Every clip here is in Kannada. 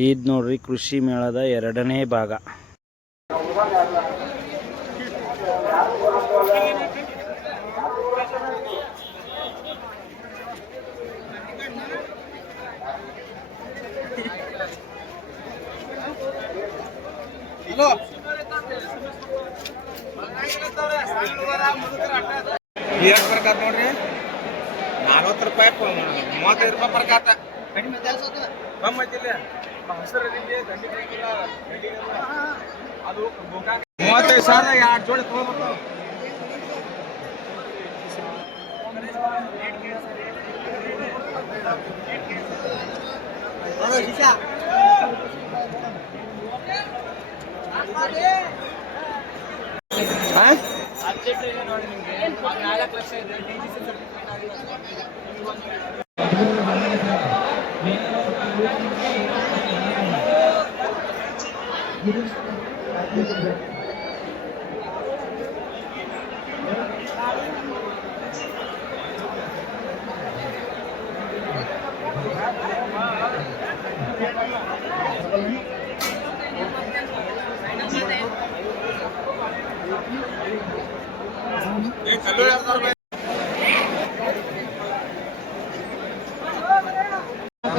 ಇದು ನೋಡ್ರಿ ಕೃಷಿ ಮೇಳದ ಎರಡನೇ ಭಾಗ. ನೋಡ್ರಿ. ನಲ್ವತ್ತು ರೂಪಾಯಿ ಮೂವತ್ತೈದು ರೂಪಾಯಿ ಬರ್ಕಾತ ಕಮ್ಮಿ ಐತಿಲ್ಲ ಹಸಿರು ಅದಿಲ್ಲಿ, ದಂಡಿ ಬೇಕಿಲ್ಲ, ದಂಡಿಗೆಲ್ಲ. ಅದು ಗೋಕಾಕ್ ಮೂವತ್ತೈದು ಸಾವಿರ ಎರಡು ಜೋಡಿ ತಗೋಬೇಕು Hello, everybody.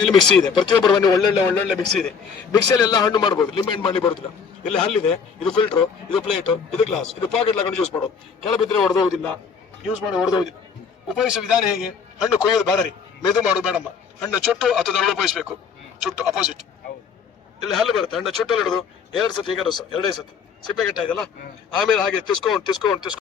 ಇಲ್ಲಿ ಮಿಕ್ಸಿ ಇದೆ. ಪ್ರತಿಯೊಬ್ಬರು ಮನೆ ಒಳ್ಳೊಳ್ಳೆ ಒಳ್ಳೊಳ್ಳೆ ಮಿಕ್ಸಿ ಇದೆ. ಮಿಕ್ಸಿಯಲ್ಲಿ ಎಲ್ಲ ಹಣ್ಣು ಮಾಡಬಹುದು ಲಿಂಬೆ ಹಣ್ಣು ಮಾಡಿ ಬರುದಿಲ್ಲ. ಇಲ್ಲಿ ಹಲ್ಲಿದೆ ಇದು ಫಿಲ್ಟರ್ ಇದು ಪ್ಲೇಟ್ ಇದು ಗ್ಲಾಸ್ ಇದು ಪಾಕೆಟ್ ಹಾಕೊಂಡು ಯೂಸ್ ಮಾಡೋದು. ಕೆಳ ಬಿದ್ದರೆ ಹೊಡೆದೋಗುದಿಲ್ಲ ಯೂಸ್ ಮಾಡಿ ಹೊಡೆದೋಗುದಿಲ್ಲ ಉಪಯೋಗಿಸುವ ವಿಧಾನ ಹೇಗೆ? ಹಣ್ಣು ಕೊಯ್ಯೋದು ಬೇಡ ರೀ. ಮೆದು ಮಾಡೋದು ಬೇಡಮ್ಮ. ಹಣ್ಣು ಚುಟ್ಟು ಅಥವಾ ದರಳು ಉಪಯೋಗಿಸಬೇಕು. ಚುಟ್ಟು ಅಪೋಸಿಟ್ ಇಲ್ಲಿ ಹಲ್ಲು ಬರುತ್ತೆ. ಹಣ್ಣು ಚುಟ್ಟಲ್ಲಿ ಹಿಡಿದು ಎರಡು ಸತಿ ಈಗ ಎರಡೇ ಸತಿ. ಸಿಪ್ಪೆ ಇದೆಯಲ್ಲ? ಆಮೇಲೆ ಹಾಗೆ ತಿಸ್ಕೊಂಡು ತಿಸ್ಕೊಂಡು ತಿಸ್ಕೊಂಡು